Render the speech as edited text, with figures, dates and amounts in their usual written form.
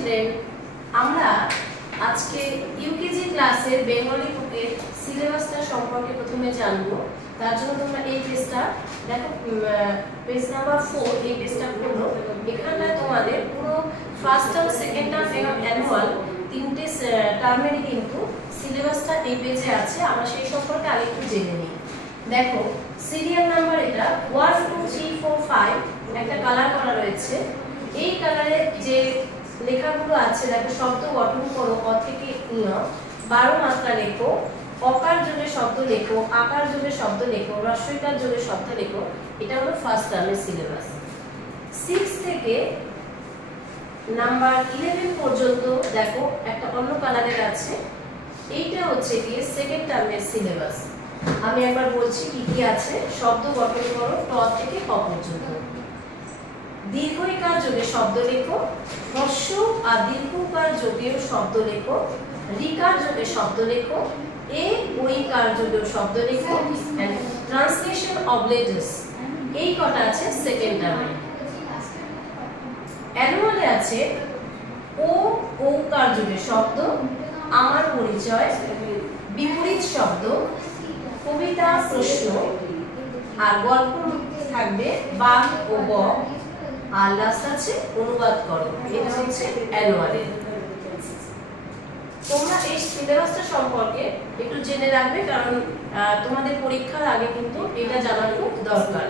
Children, আমরা আজকে UKG ক্লাসের বেঙ্গলি বুকের সিলেবাসটা সম্পর্কে প্রথমে জানবো। তার জন্য তোমরা এই পেজটা দেখো, পেজ নাম্বার 4, এই পেজটা খোলো। এখানে তোমাদের পুরো ফার্স্ট টার্ম, সেকেন্ড টার্ম এবং অ্যানুয়াল তিনটে টার্মেরই কিন্তু সিলেবাসটা এই পেজে আছে। আমরা সেই সম্পর্কে আরেকটু জেনে নিই। দেখো সিরিয়াল নাম্বার এটা 1 2 3 4 5 একটা কালার করা রয়েছে। এই কালারে যে লেখাগুলো আছে দেখো, শব্দ গঠন করো, অ থেকে ঞ, 12 মাত্রা লেখো, অকার যোগে শব্দ লেখো, আকার যোগে শব্দ লেখো, হ্রস্বইকার যোগে শব্দ লেখো। এটা হলো ফার্স্ট টার্মের সিলেবাস। 6 থেকে নাম্বার 11 পর্যন্ত দেখো একটা অন্য কালারের আছে। এইটা হচ্ছে গিয়ে সেকেন্ড টার্মের সিলেবাস। আমি একবার বলছি কি কি আছে। শব্দ গঠন করো, ট থেকে ক পর্যন্ত। দীর্ঘইকার যোগে শব্দ লেখো, হ্রস্ব আর দীর্ঘকার যোগেও শব্দ লেখো, রিকার যোগে শব্দ লেখো, এ ওইকার যোগেও শব্দ লেখো, এন্ড ট্রান্সলেশন অফ লেটার্স। এই কটা আছে সেকেন্ড টার্মে। অ্যানুয়ালে আছে ও ওকার যোগে শব্দ, আমার পরিচয়, বিপরীত শব্দ, কবিতা, প্রশ্ন, আর গল্প থাকবে বাঘ ও বক, আর লাস্ট আছে অনুবাদ করো। এটা হচ্ছে অ্যানুয়ালের। তোমরা এই সিলেবাসটা সম্পর্কে একটু জেনে রাখবে, কারণ তোমাদের পরীক্ষার আগে কিন্তু এটা জানা খুব দরকার।